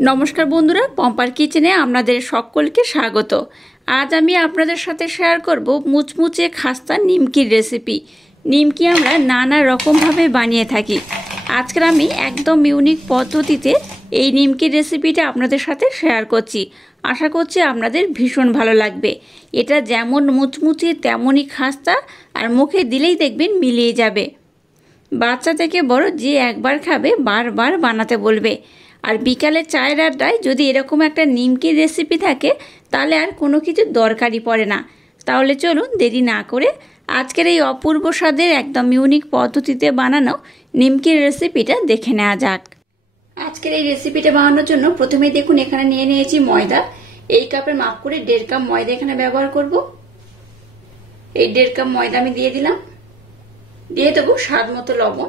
नमस्कार बंधुरा पम्पार किचेने आपनादेर सकलके स्वागत। आज आमी आपनादेर साथे शेयर करब मुचमुचे खास्ता निमकिर रेसिपि। निमकी आमरा नाना रकम भावे बानिये थाकी। आजकेर आमी एकदम इउनिक पद्धतिते एई निमकिर रेसिपिटा आपनादेर साथे शेयर करछि। आशा करछि आपनादेर भीषण भालो लागबे। एटा जेमन मुचमुचे तेमनई खास्ता आर मुखे दिलेई देखबेन मिलिये जाबे। बाच्चा थेके बड़ो जे एकबार खाबे बार बार बानाते बोलबे। और बिकाले चायेर आड्डाय यदि एरकम एक निमकिर रेसिपि थाके ताहले आर कोनो किछुर दरकारी पड़े ना। ताहले चलुन देरी ना करे आजकेर एई अपूर्व स्वादेर एकदम इउनिक पद्धतिते बानानो निमकिर रेसिपिटा देखे नेওয়া যাক। आजकेर एई रेसिपिटा बानाনোর জন্য प्रथमेই দেখুন এখানে নিয়ে নিয়েছি ময়দা। এই কাপের মাপ করে 1.5 কাপ ময়দা এখানে ব্যবহার করব। এই 1.5 কাপ ময়দা আমি দিয়ে দিলাম। দিয়ে দেব স্বাদ মতো লবণ,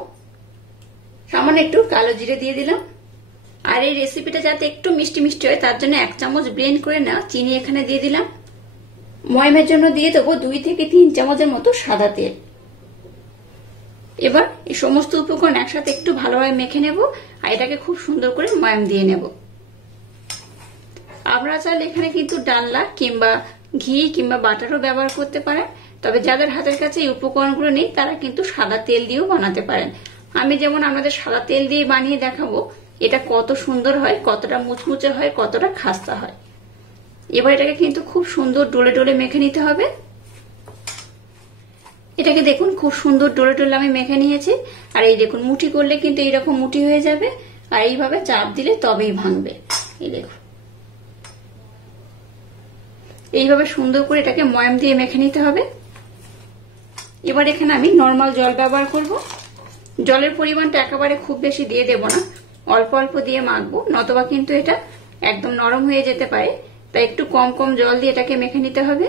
সামান্য একটু কালো জিরে দিয়ে দিলাম। আর এই রেসিপিটা যাতে একটু মিষ্টি মিষ্টি হয় তার জন্য 1 চামচ ব্লেন্ড করে নেওয়া চিনি এখানে দিয়ে দিলাম। ময়মের জন্য দিয়ে দেব 2 থেকে 3 চামচের মতো সাদা তেল। এবার এই সমস্ত উপকরণ একসাথে একটু ভালোভাবে মেখে নেব আর এটাকে খুব সুন্দর করে ময়ম দিয়ে নেব। আপনারা চাইলে এখানে কিন্তু ডালনা কিংবা ঘি কিংবা বাটারও ব্যবহার করতে পারেন, তবে যাদের হাতের কাছে এই উপকরণগুলো নেই তারা কিন্তু সাদা তেল দিয়েও বানাতে পারেন। আমি যেমন আপনাদের সাদা তেল দিয়ে বানিয়ে দেখাবো এটা কত সুন্দর হয়, কতটা মুচমুচে হয়, কতটা খাস্তা হয়। এবার এটাকে কিন্তু খুব সুন্দর ডলে ডলে মেখে নিতে হবে। এটাকে দেখুন খুব সুন্দর ডলে ডলে আমি মেখে নিয়েছি। আর এই দেখুন মুঠি করলে কিন্তু এইরকম মুঠি হয়ে যাবে আর এইভাবে চাপ দিলে তবেই ভাঙবে। এই দেখুন এইভাবে সুন্দর করে এটাকে ময়াম দিয়ে মেখে নিতে হবে। এবার এখানে আমি নরমাল জল ব্যবহার করব। জলের পরিমাণটা একেবারে খুব বেশি দিয়ে দেব না, অল্প অল্প দিয়ে মাখবো, নতবা কিন্তু এটা একদম নরম হয়ে যেতে পারে। তাই একটু কম কম জল দিয়ে এটাকে মেখে নিতে হবে।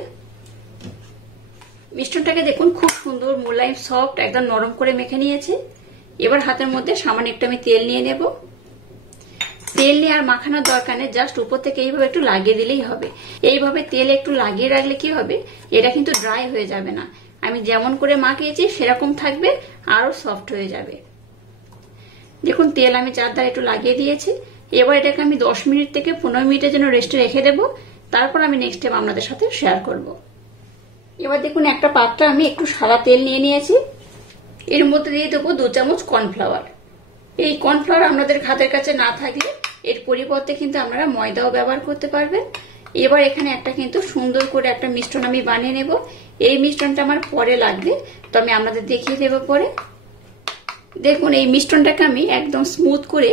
মিশ্রণটাকে দেখুন খুব সুন্দর মোলায়েম সফট একদম নরম করে মেখে নিয়েছি। এবার হাতের মধ্যে সামান্য একটু আমি তেল নিয়ে নেব। তেল নিয়ে আর মাখানোর দরকার নেই, জাস্ট উপর থেকে এইভাবে একটু লাগিয়ে দিলেই হবে। এইভাবে তেল একটু লাগিয়ে রাখলে কি হবে, এটা কিন্তু ড্রাই হয়ে যাবে না। আমি যেমন করে মাখিয়েছি সেরকম থাকবে, আরো সফট হয়ে যাবে। দেখুন তেল আমি চারধারে একটু লাগিয়ে দিয়েছি। এবার এটাকে আমি 10 মিনিট থেকে 15 মিনিটের জন্য রেস্টে রেখে দেব। তারপর আমি নেক্সট টাইম আপনাদের সাথে শেয়ার করব। এবার দেখুন একটা পাত্রে আমি একটু সাদা তেল নিয়ে নিয়েছি। এর মধ্যে দিয়ে দেবো 2 চামচ কর্নফ্লাওয়ার। এই কর্নফ্লাওয়ার আপনাদের হাতের কাছে না থাকলে এর পরিবর্তে কিন্তু আপনারা ময়দাও ব্যবহার করতে পারবেন। এবার এখানে একটা কিন্তু সুন্দর করে একটা মিশ্রণ আমি বানিয়ে নেব। এই মিশ্রণটা আমার পরে লাগবে, তো আমি আপনাদের দেখিয়ে দেব পরে। দেখুন এই মিশ্রণটাকে আমি একদম স্মুথ করে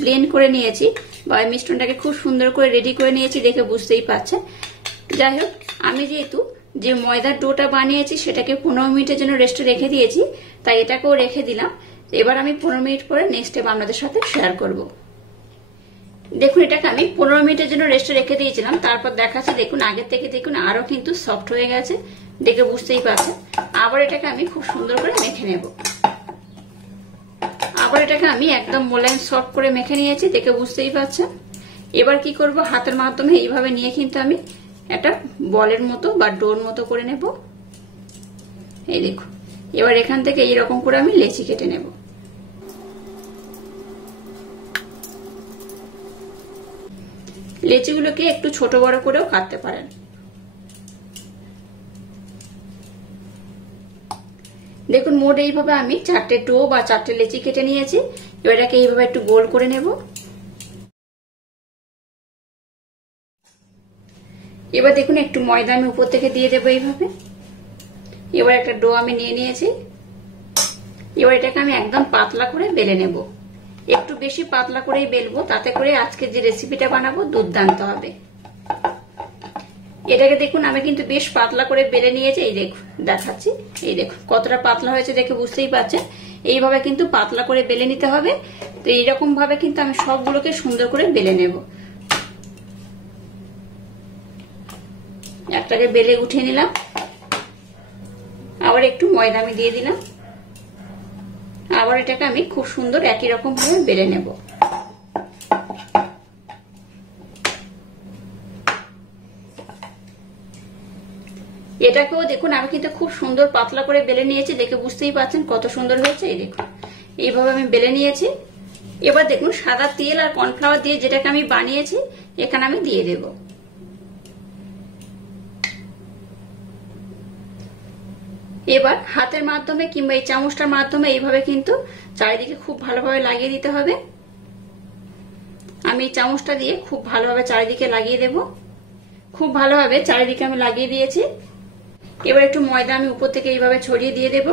ব্লেন্ড করে নিয়েছি, বা এই মিশ্রণটাকে খুব সুন্দর করে রেডি করে নিয়েছি, দেখে বুঝতেই পারছেন। যাই হোক আমি যেহেতু যে ময়দার ডোটা বানিয়েছি সেটাকে 15 মিনিটের জন্য রেস্টে রেখে দিয়েছি, তাই এটাকেও রেখে দিলাম। এবার আমি 15 মিনিট পরে নেক্সট টাইম আপনাদের সাথে শেয়ার করব। দেখুন এটাকে আমি 15 মিনিটের জন্য রেস্টে রেখে দিয়েছিলাম, তারপর দেখাচ্ছি। দেখুন আগের থেকে দেখুন আরো কিন্তু সফট হয়ে গেছে, দেখে বুঝতেই পারছেন। আবার এটাকে আমি খুব সুন্দর করে মেখে নেব। আবার এটাকে আমি একদম মোলায়েম সফট করে মেখে নিয়েছি, দেখে বুঝতেই পারছেন। এবার কি করব, হাতের মাধ্যমে এইভাবে নিয়ে কিন্তু আমি একটা বলের মতো বা ডোর মতো করে নেব। এই দেখুন এবার এখান থেকে এইরকম করে আমি লেচি কেটে নেব। লেচিগুলোকে একটু ছোট বড় করেও কাটতে পারেন। দেখুন মোট এইভাবে আমি 4টে ডো বা 4টে লেচি কেটে নিয়েছি। এবার এটাকে এইভাবে একটু গোল করে নেব। এবার দেখুন একটু ময়দা আমি উপর থেকে দিয়ে দেবো এইভাবে। এবার একটা ডো আমি নিয়ে নিয়েছি। এবার এটাকে আমি একদম পাতলা করে বেলে নেব। একটু বেশি পাতলা করেই বেলবো, তাতে করে আজকে যে রেসিপিটা বানাবো দুর্দান্ত হবে। এটাকে দেখুন আমি কিন্তু বেশ পাতলা করে বেলে নিয়েছি। এই দেখুন দেখাচ্ছি, এই দেখুন কতটা পাতলা হয়েছে দেখে বুঝতেই পারছেন। এইভাবে কিন্তু পাতলা করে বেলে নিতে হবে। তো এইরকম ভাবে কিন্তু আমি সবগুলোকে সুন্দর করে বেলে নেব। একটাকে বেলে উঠিয়ে নিলাম। আবার একটু ময়দা আমি দিয়ে দিলাম। আবার এটাকে আমি খুব সুন্দর একই রকম ভাবে বেলে নেব। এটাকেও দেখুন আমি কিন্তু খুব সুন্দর পাতলা করে বেলে নিয়েছি, দেখে বুঝতেই পারছেন কত সুন্দর হয়েছে। এই দেখুন এইভাবে আমি বেলে নিয়েছি। এবার দেখুন সাদা তেল আর কর্নফ্লাওয়ার দিয়ে যেটাকে আমি বানিয়েছি এখানে আমি দিয়ে দেব। এবার হাতের মাধ্যমে কিংবা এই চামচটার মাধ্যমে এইভাবে কিন্তু চারিদিকে খুব ভালোভাবে লাগিয়ে দিতে হবে। আমি এই চামচটা দিয়ে খুব ভালোভাবে চারিদিকে লাগিয়ে দেব। খুব ভালোভাবে চারিদিকে আমি লাগিয়ে দিয়েছি। এবার একটু ময়দা আমি উপর থেকে এইভাবে ছড়িয়ে দিয়ে দেব।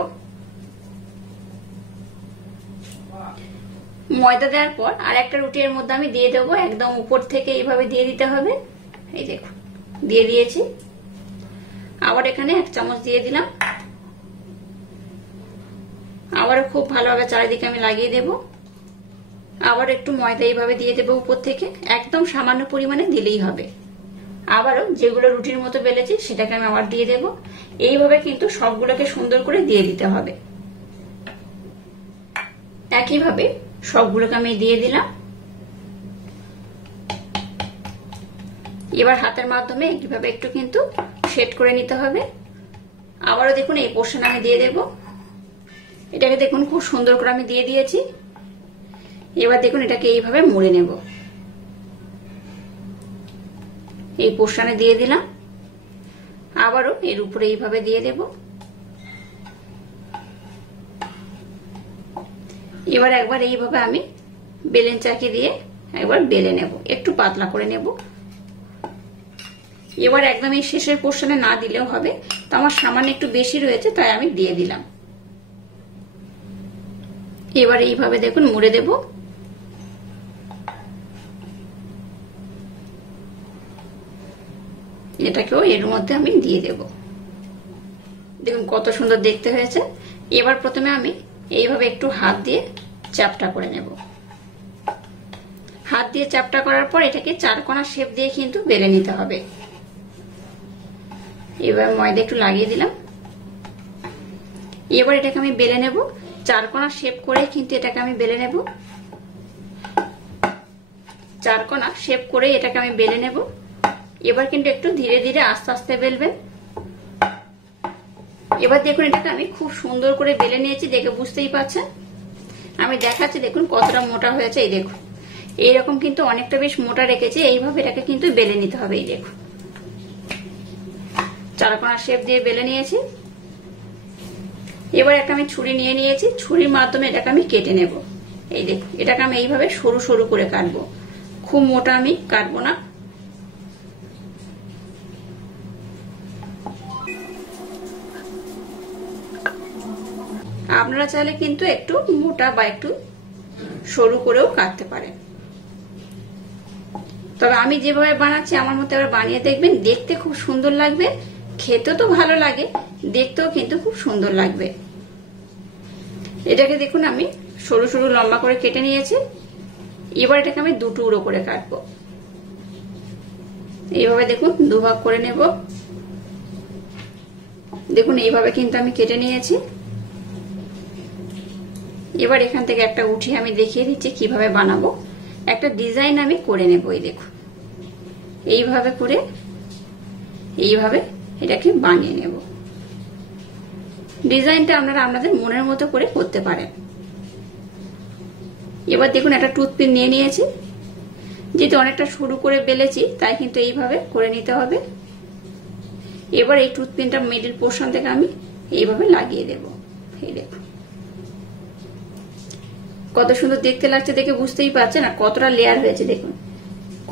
ময়দা দেওয়ার পর আর একটা রুটি এর মধ্যে আমি দিয়ে দেবো, একদম উপর থেকে এইভাবে দিয়ে দিতে হবে। এই দেখুন দিয়ে দিয়েছি। আবার এখানে 1 চামচ দিয়ে দিলাম। আবারও খুব ভালোভাবে চারিদিকে আমি লাগিয়ে দেব। আবার একটু ময়দা এইভাবে দিয়ে দেবো উপর থেকে, একদম সামান্য পরিমাণে দিলেই হবে। আবারও যেগুলো রুটির মতো বেলেছি সেটাকে আমি আবার দিয়ে দেব। এইভাবে কিন্তু সবগুলোকে সুন্দর করে দিয়ে দিতে হবে। একইভাবে সবগুলোকে আমি দিয়ে দিলাম। এবার হাতের মাধ্যমে এইভাবে একটু কিন্তু সেট করে নিতে হবে। আবারও দেখুন এই পোর্শন আমি দিয়ে দেব। এটাকে দেখুন খুব সুন্দর করে আমি দিয়ে দিয়েছি। এবার দেখুন এটাকে এইভাবে মুড়ে নেব। এই পোর্শনে দিয়ে দিলাম। আবারও এর উপরে এইভাবে দিয়ে দেব। এবার একবার এইভাবে আমি বেলেন চাকি দিয়ে একবার বেলে নেব, একটু পাতলা করে নেব। এবার একদম এই শেষের পোর্শনে না দিলেও হবে, তো আমার সামান্য একটু বেশি রয়েছে তাই আমি দিয়ে দিলাম। এবার এইভাবে দেখুন মুড়ে দেব। এটাকেও এর মধ্যে আমি দিয়ে দেব। দেখুন কত সুন্দর দেখতে হয়েছে। এবার প্রথমে আমি এইভাবে একটু হাত দিয়ে চ্যাপটা করে নেব। হাত দিয়ে চ্যাপটা করার পর এটাকে 4 কোণা শেপ দিয়ে কিন্তু বেলে নিতে হবে। এবার ময়দা একটু লাগিয়ে দিলাম। এবার এটাকে আমি বেলে নেব। 4 কোণা শেপ করে কিন্তু এটাকে আমি বেলে নেব। 4 কোণা শেপ করে এটাকে আমি বেলে নেব। এবার কিন্তু একটু ধীরে ধীরে আস্তে আস্তে বেলবেন। এবার দেখুন এটাকে আমি খুব সুন্দর করে বেলে নিয়েছি, দেখে বুঝতেই পারছেন। আমি দেখাচ্ছি দেখুন কতটা মোটা হয়েছে। এই দেখুন এইরকম কিন্তু অনেকটা বেশ মোটা রেখেছি। এইভাবে এটাকে কিন্তু বেলে নিতে হবে। এই দেখুন 4 কোণা শেপ দিয়ে বেলে নিয়েছি। এবার একটা আমি ছুরি নিয়ে নিয়েছি, ছুরির মাধ্যমে এটাকে আমি কেটে নেব। এই দেখুন এটাকে আমি এইভাবে সরু সরু করে কাটবো, খুব মোটা আমি কাটবো না। আপনারা চাইলে কিন্তু একটু মোটা বা একটু সরু করেও কাটতে পারেন, তবে আমি যেভাবে বানাচ্ছি আমার মতো এবার বানিয়ে দেখবেন, দেখতে খুব সুন্দর লাগবে, খেতে তো ভালো লাগে, দেখতেও কিন্তু খুব সুন্দর লাগবে। এটাকে দেখুন আমি সরু সরু লম্বা করে কেটে নিয়েছি। এবার এটাকে আমি 2 টুকরো করে কাটবো। এইভাবে দেখুন 2 ভাগ করে নেব। দেখুন এইভাবে কিন্তু আমি কেটে নিয়েছি। এবার এখান থেকে একটা উঠিয়ে আমি দেখিয়ে দিচ্ছি কিভাবে বানাবো। একটা ডিজাইন আমি করে নেব। এই দেখুন এইভাবে করে এইভাবে এটাকে বানিয়ে নেব। ডিজাইনটা আপনারা আপনাদের মনের মতো করে করতে পারেন। এবার দেখুন একটা টুথপিন নিয়ে নিয়েছি, যেহেতু অনেকটা সরু করে বেলেছি তাই কিন্তু এইভাবে করে নিতে হবে। এবার এই টুথপিনটা মিডল পোর্শন থেকে আমি এইভাবে লাগিয়ে দেব। এই দেখুন কত সুন্দর দেখতে লাগছে, দেখে বুঝতেই পারছেন আর কতটা লেয়ার হয়েছে। দেখুন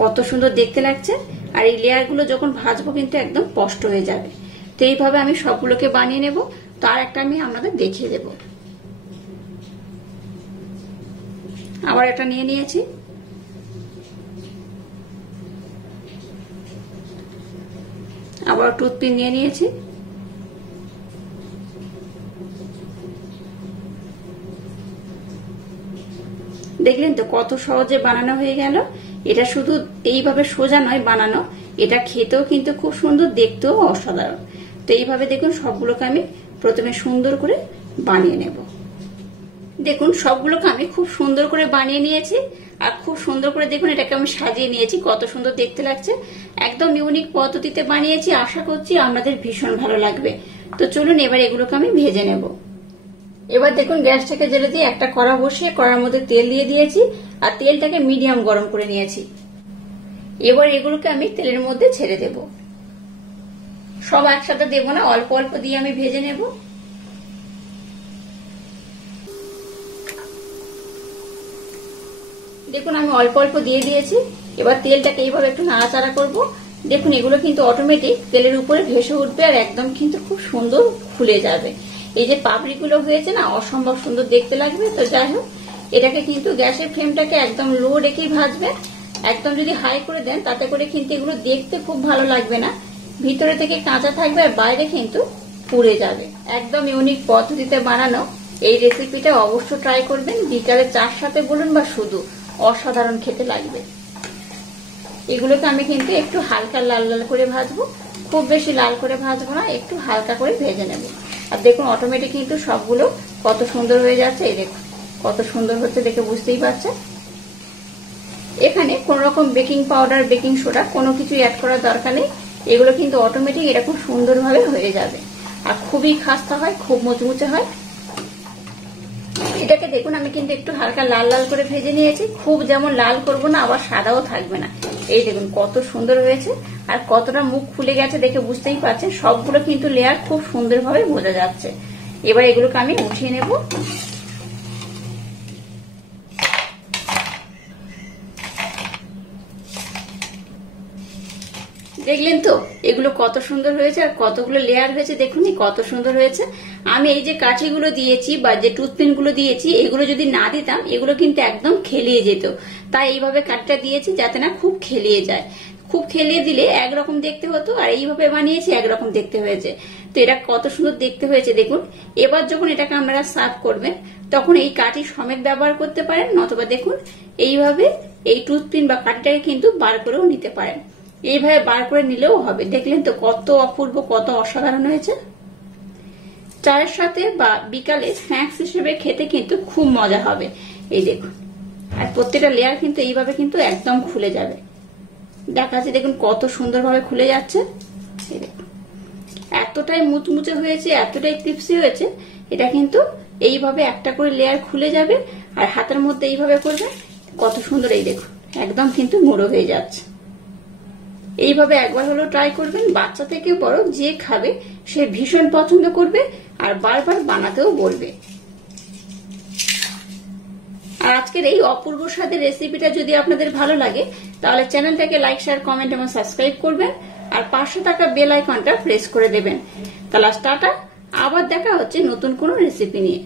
কত সুন্দর দেখতে লাগছে। আর এই লেয়ার গুলো যখন ভাজবো কিন্তু একদম স্পষ্ট হয়ে যাবে। তো এইভাবে আমি সবগুলোকে বানিয়ে নেব। তো আর একটা আমি আপনাদের দেখিয়ে দেব। আবার এটা নিয়ে নিয়েছি। আবার টুথপিন নিয়ে নিয়েছি। দেখলেন তো কত সহজে বানানো হয়ে গেল। এটা শুধু এইভাবে সোজা নয় বানানো, এটা খেতেও কিন্তু খুব সুন্দর, দেখতেও অসাধারণ। তো এইভাবে দেখুন সবগুলোকে আমি প্রথমে সুন্দর করে বানিয়ে নেব। দেখুন সবগুলোকে আমি খুব সুন্দর করে বানিয়ে নিয়েছি আর খুব সুন্দর করে দেখুন এটাকে আমি সাজিয়ে নিয়েছি, কত সুন্দর দেখতে লাগছে। একদম ইউনিক পদ্ধতিতে বানিয়েছি, আশা করছি আপনাদের ভীষণ ভালো লাগবে। তো চলুন এবার এগুলোকে আমি ভেজে নেব। এবার দেখুন গ্যাসটাকে জ্বেলে দিয়ে একটা কড়া বসিয়ে কড়ার মধ্যে তেল দিয়ে দিয়েছি আর তেলটাকে মিডিয়াম গরম করে নিয়েছি। এবার এগুলোকে আমি তেলের মধ্যে ছেড়ে দেব। সব একসাথে দেব না, অল্প অল্প দিয়ে আমি ভেজে নেব। দেখুন আমি অল্প অল্প দিয়ে দিয়েছি। এবার তেলটাকে এইভাবে একটু নাড়াচাড়া করব। দেখুন এগুলো কিন্তু অটোমেটিক তেলের উপরে ভেসে উঠবে আর একদম কিন্তু খুব সুন্দর ফুলে যাবে। এই যে পাপড়িগুলো হয়েছে না, অসম্ভব সুন্দর দেখতে লাগবে। তো যাই হোক, এটাকে কিন্তু গ্যাসের ফ্লেমটাকে একদম লো রেখেই ভাজবে। একদম যদি হাই করে দেন তাতে করে কিন্তু এগুলো দেখতে খুব ভালো লাগবে না, ভিতরে থেকে কাঁচা থাকবে আর বাইরে কিন্তু পুড়ে যাবে। একদম ইউনিক পদ্ধতিতে বানানো এই রেসিপিটা অবশ্য ট্রাই করবেন। বিকালে চার সাথে বলুন বা শুধু, অসাধারণ খেতে লাগবে। এগুলোকে আমি কিন্তু একটু হালকা লাল লাল করে ভাজবো, খুব বেশি লাল করে ভাজবো না, একটু হালকা করে ভেজে নেব। আর দেখুন অটোমেটিক কিন্তু সবগুলো কত সুন্দর হয়ে যাচ্ছে। এই দেখুন কত সুন্দর হচ্ছে, দেখে বুঝতেই পারছেন। এখানে কোন রকম বেকিং পাউডার, বেকিং সোডা কোনো কিছু অ্যাড করার দরকার নেই। এগুলো কিন্তু অটোমেটিক এরকম সুন্দরভাবে হয়ে যাবে আর খুবই খাস্তা হয়, খুব মুচমুচে হয়। এটাকে দেখুন আমি কিন্তু একটু হালকা লাল লাল করে ভেজে নিয়েছি। খুব যেমন লাল করব না, আবার সাদাও থাকবে না। এই দেখুন কত সুন্দর হয়েছে আর কতটা মুখ ফুলে গেছে দেখে বুঝতেই পারছেন। সবগুলো কিন্তু লেয়ার খুব সুন্দরভাবে বোঝা যাচ্ছে। এবার এগুলোকে আমি উঠিয়ে নেব। দেখলেন তো এগুলো কত সুন্দর হয়েছে আর কতগুলো লেয়ার হয়েছে। দেখুন কত সুন্দর হয়েছে। আমি এই যে কাঠিগুলো দিয়েছি বা যে টুথপিন গুলো দিয়েছি, এগুলো যদি না দিতাম এগুলো কিন্তু একদম খেলিয়ে যেত। তাই এইভাবে কাঠটা দিয়েছি যাতে না খুব খেলিয়ে যায়। খুব খেলিয়ে দিলে একরকম দেখতে হতো, আর এইভাবে বানিয়েছি একরকম দেখতে হয়েছে। তো এটা কত সুন্দর দেখতে হয়েছে দেখুন। এবার যখন এটাকে আপনারা সার্ভ করবেন তখন এই কাঠি সমেত ব্যবহার করতে পারেন, নতুবা দেখুন এইভাবে এই টুথপিন বা কাঠিটাকে কিন্তু বার করেও নিতে পারেন। এইভাবে বার করে নিলেও হবে। দেখলেন তো কত অপূর্ব, কত অসাধারণ হয়েছে। চায়ের সাথে বা বিকালে স্ন্যাক্স হিসেবে খেতে কিন্তু খুব মজা হবে। এই দেখুন, আর প্রত্যেকটা লেয়ার কিন্তু এইভাবে কিন্তু একদম খুলে যাবে। দেখাচ্ছে দেখুন কত সুন্দরভাবে খুলে যাচ্ছে। এই দেখুন এতটাই মুচমুচে হয়েছে, এতটাই ক্রিপসি হয়েছে। এটা কিন্তু এইভাবে একটা করে লেয়ার খুলে যাবে আর হাতের মধ্যে এইভাবে করবে, কত সুন্দর। এই দেখুন একদম কিন্তু মুড়ো হয়ে যাচ্ছে। এইভাবে একবার হলো ট্রাই করবেন। বাচ্চা থেকে বড় যে খাবে সে ভীষণ পছন্দ করবে আর বারবার বানাতেও বলবে। আর আজকের এই অপূর্ব স্বাদের রেসিপিটা যদি আপনাদের ভালো লাগে তাহলে চ্যানেলটাকে লাইক, শেয়ার, কমেন্ট এবং সাবস্ক্রাইব করবেন আর পাশে থাকা বেল আইকনটা প্রেস করে দেবেন। তাহলে টাটা, আবার দেখা হচ্ছে নতুন কোনো রেসিপি নিয়ে।